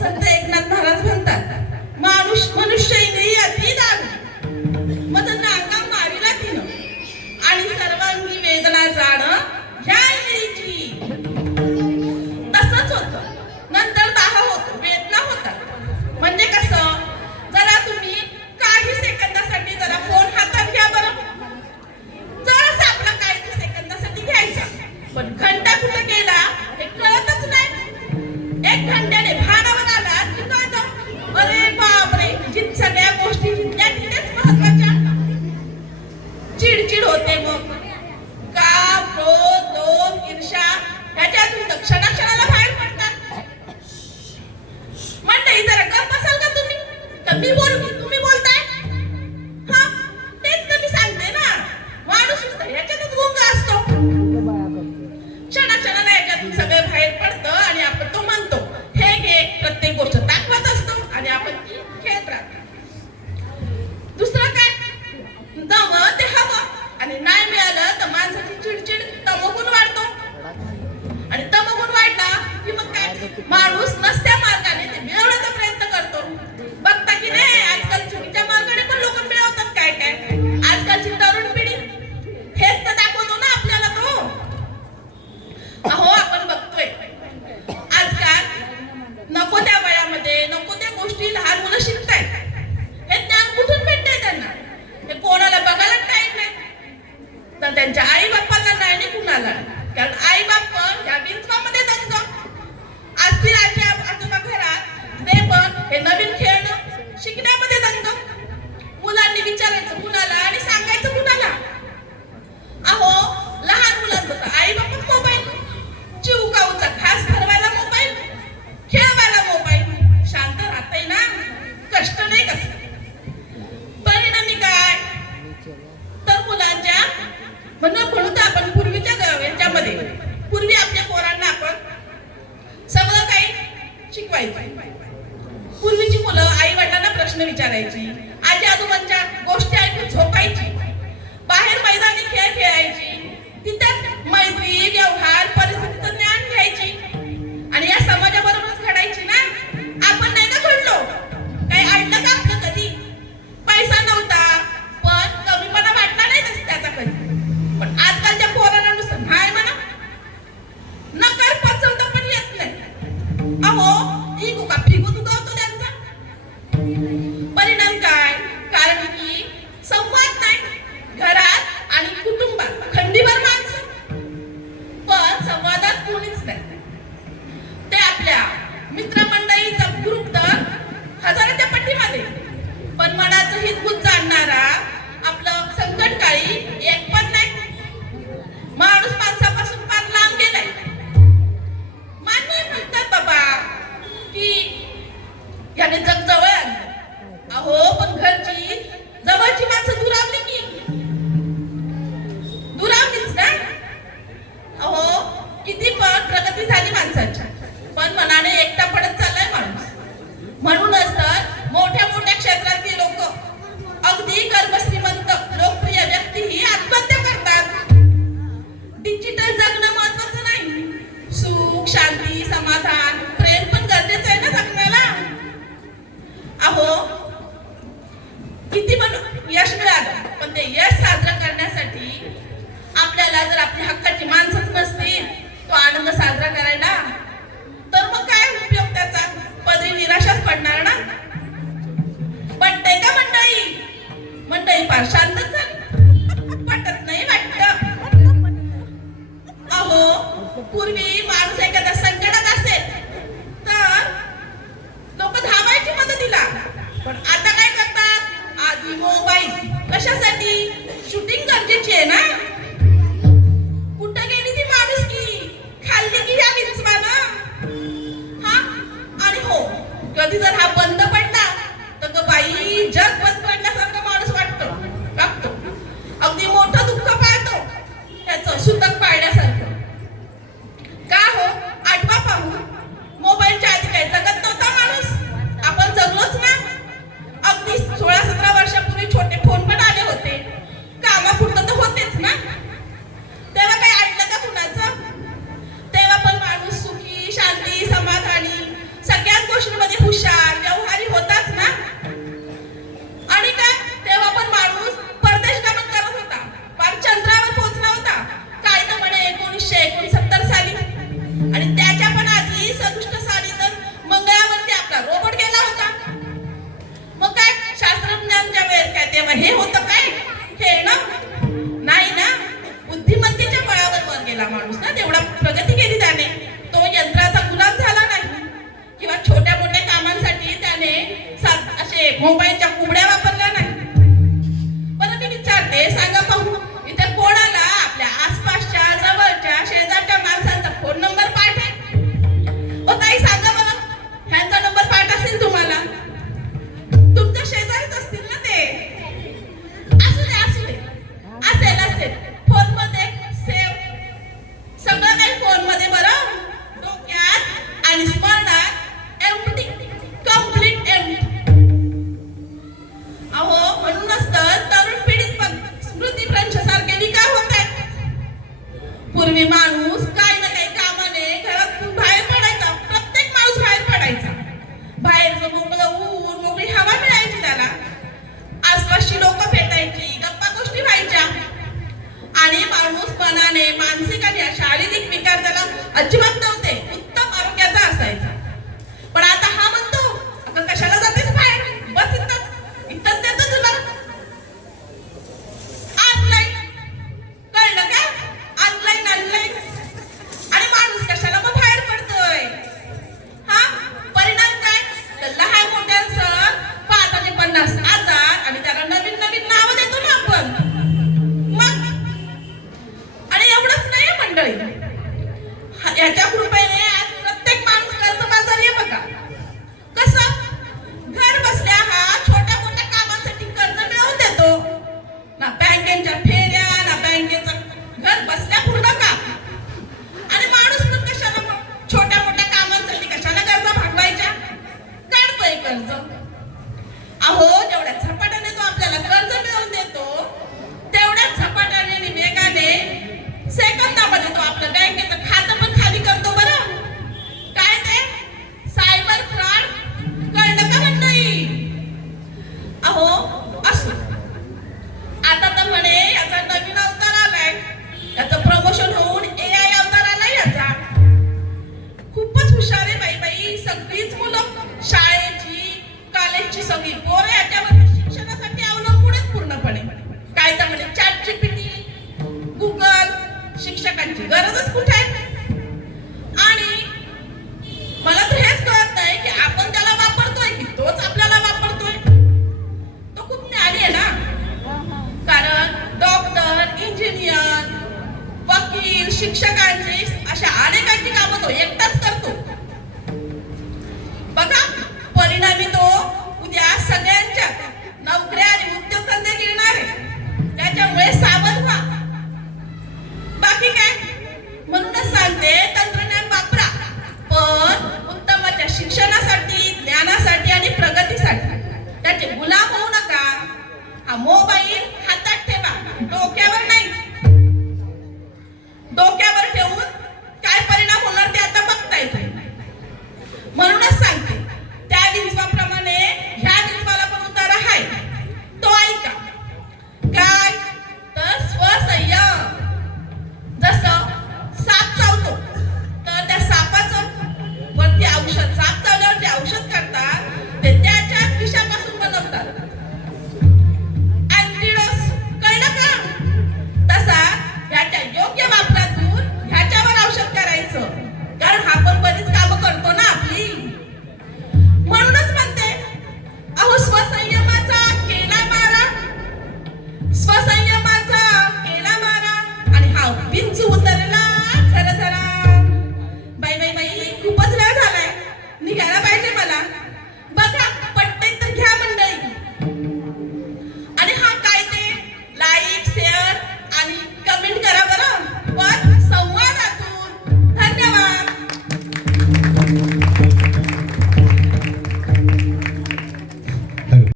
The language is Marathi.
संत एकनाथ महाराज म्हणतात, मनुष्य इंद्रिय अति होते मग काम, क्रोध, लोभ, ईर्ष्या ह्याच्यातून तर क्षणाक्षणाला बाहेर पडतात. मंडळी जरा गप्प बसाल का तुम्ही? का मी बोलू की तुम्ही बोलताय? हा तेच तर मी सांगते ना, माणूस ह्याच्यातच गुंग असतो. क्षणाक्षणाला ह्याच्यातून सगळे बाहेर पडतं आणि आपण तो म्हणतो हे घे, प्रत्येक गोष्ट दाखवत असतो आणि आपण ती खेळत राहतो. दुसरं काय, दम ते हवं आणि नाही मिळालं तर माणसाची चिडचिड तमोगुण वाढतो आणि तमोगुण वाढला की मग काय, माणूस नसत्या मार्गाने ते मिळवण्याचा प्रयत्न करतो. बघता की नाही आजकाल चुकीच्या मार्गाने पण लोक मिळवतात काय काय. आजकालची तरुण पिढी हेच तर दाखवतो ना आपल्याला तो. अहो आपण बघतोय आजकाल नको त्या वयामध्ये नको त्या गोष्टी लहान मुलं शिकतायत. हे ज्ञान कुठून भेटतंय त्यांना? हे कोणाला बघायला टाइम नाही तर त्यांच्या आई बाप्पाला नाही आणि कुणाला. कारण आई बाप्पा ह्या बिंचवामध्ये दंग असतील, आजी आजोबा घरात ते पण हे नवीन खेळणं शिकण्यामध्ये दंग. मुलांनी विचारायचं कुणाला आणि सांगायचं कुणाला? अहो लहान मुलांचं तर आई बाप्पा मोबाईल, चिवकाऊचा खास ठरवायला मोबाईल, खेळवायला मोबाईल. शांत राहतय ना, कष्ट नाही कसं. परिणामी काय तर मुलांच्या म्हणून तर आपण पूर्वीच्या याच्यामध्ये पूर्वी आपल्या पोरांना आपण सगळं काही शिकवायचं. पूर्वीची मुलं आई वडिलांना प्रश्न विचारायची, आजी आजोबांच्या गोष्टी ऐकून झोपायची, बाहेर मैदानी खेळ खेळायची, तिथेच मैत्री, व्यवहार, परिस्थितीचं ज्ञान घ्यायची आणि या समाजाबरोबरच घडायची ना. आपण नाही का घडलो? काही अडलं का आपलं कधी? पैसा नव्हता पण कमीपणा वाटला नाही त्याचा कधी. पण आजकालच्या पोरांना नुसतं नाही म्हणा, नकार पचवता पण येत नाही. अहो इगो का फिगो दुखावतो त्यांचा. परिणाम काय? कारण की संवाद नाही घरात आणि कुटुंबात, खंडीवर माणसं पण संवादात कोणीच नाही. ते आपल्या मित्रमंडळीचा ग्रुप तर हजाराच्या पट्टीमध्ये, पण मनाचं हितगुज जाणणारा आपलं संकटकाळी एक पण नाही. माणूस माणसापासून फार लांब गेलाय. मान्य म्हणतात बाबा की याने जग जवळ आलं. अहो पण घरची जवळची माणसं दुरावली की दुरावलीच ना. अहो किती पण प्रगती झाली माणसाची पण मनाने एकटा पडत चाललाय माणूस. म्हणूनच तर मोठ्या मोठ्या क्षेत्रातली लोक, अगदी कर्मश्रीमंत लोकप्रिय व्यक्तीही आत्महत्या करतात. डिजिटल जगणं महत्वाचं नाही, सुख, शांती, समाधान, प्रेम पण गरजेचं आहे ना जगण्याला. अहो किती पण यश मिळालं पण ते यश साजरं करण्यासाठी आपल्याला जर आपली हक्काची माणसंच नसतील तो आनंद साजरा करायला, तर मग काय उपयोग त्याचा? पदरी निराशाच पडणार ना. पटतंय का मंडळी? मंडळी फार शांतच झाली, पटत नाही वाटतं. अहो पूर्वी माणूस एखाद्या संकटात असेल तर लोक धावायची मदतीला, पण आता काय करतात? आधी मोबाईल. कशासाठी? शूटिंग गरजेची आहे ना. कुठं गेली ती माणुसकी? खाल्ली की या विंचवानं. हा आणि हो, कधी जर हा बंद पडला तर बाई जग बंद पडल्यासारखं माणूस वाटतो. शिक्षकांचे